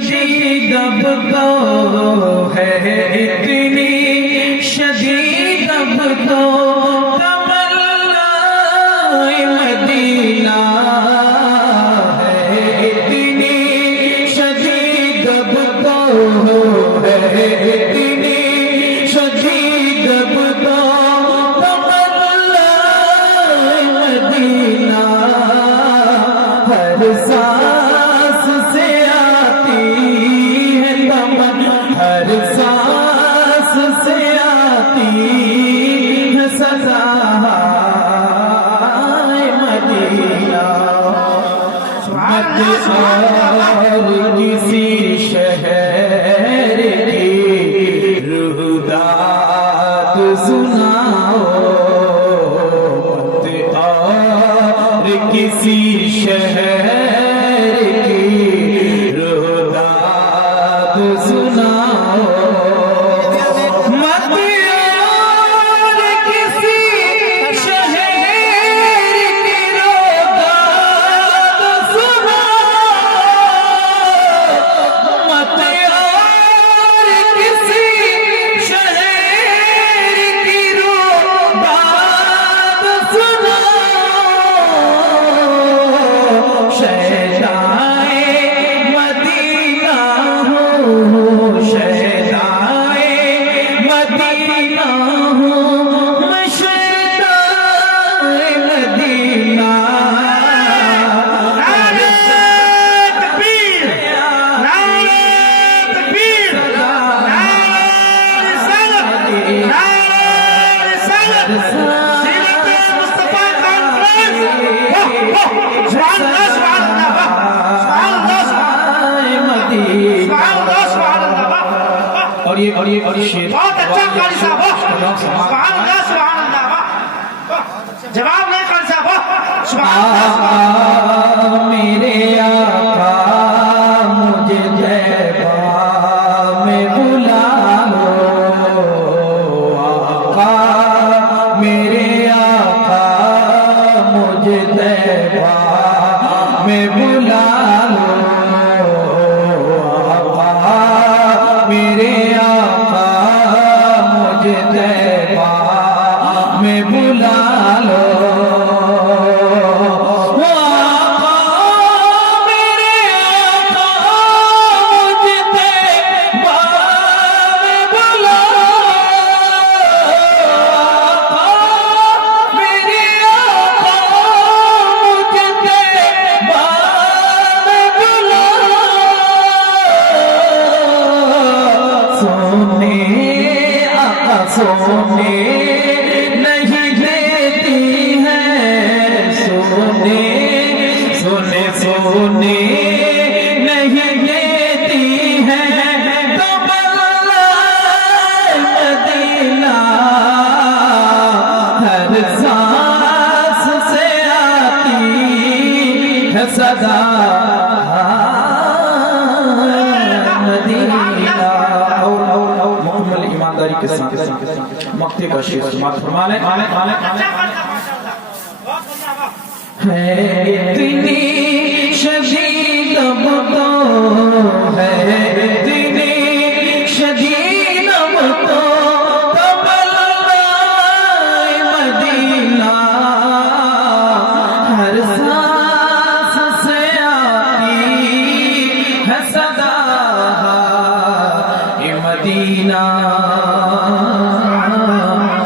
شدید اب تو ہے اتنی شدید اب تو تمنائے مدینہ ہے اتنی شدید اب تو ہے اتنی شدید اب تو تمنائے مدینہ ہر سانس سے آتی ہے تمنا ہر سانس سے آتی ہے سزا مدینہ مت اور کسی شہر کی روح داد سناؤ مت اور کسی شہر کی روح داد سناؤ مت اور کسی شہر کی روح داد سناؤ مت اور کسی شہر کی روح داد سناؤ شہدائے مدینہ ہوں شہدائے مدینہ ہوں میں شہدائے مدینہ نعرہ تکبیر نعرہ تکبیر نعرہ رسالت نعرہ رسالت سیرت مصطفیٰ کانفرنس سبحان اللہ سبحان اللہ سبحان اللہ سبحان اللہ اور یہ شیر بہت اچھا قاری صاحب سبحان اللہ سبحان اللہ جواب نہیں قاری صاحب سبحان اللہ میرے آقا مجھے طیبہ میں بلا لو آقا میرے آقا مجھے طیبہ میں بلا لو آقا میرے آقا مجھے طیبہ میں بلا لو سونے نہیں دیتی ہے سونے سونے سونے نہیں دیتی ہے تو مدینہ ہر سانس سے آتی ہے صدا ایمانداری کے ساتھ مقتے کا شیر سماعت فرما لیں ہے اتنی شدید اب تو ہے اتنی شدید اب تو تمنائے مدینہ ہر سانس سے آتی ہے صدا مدینہ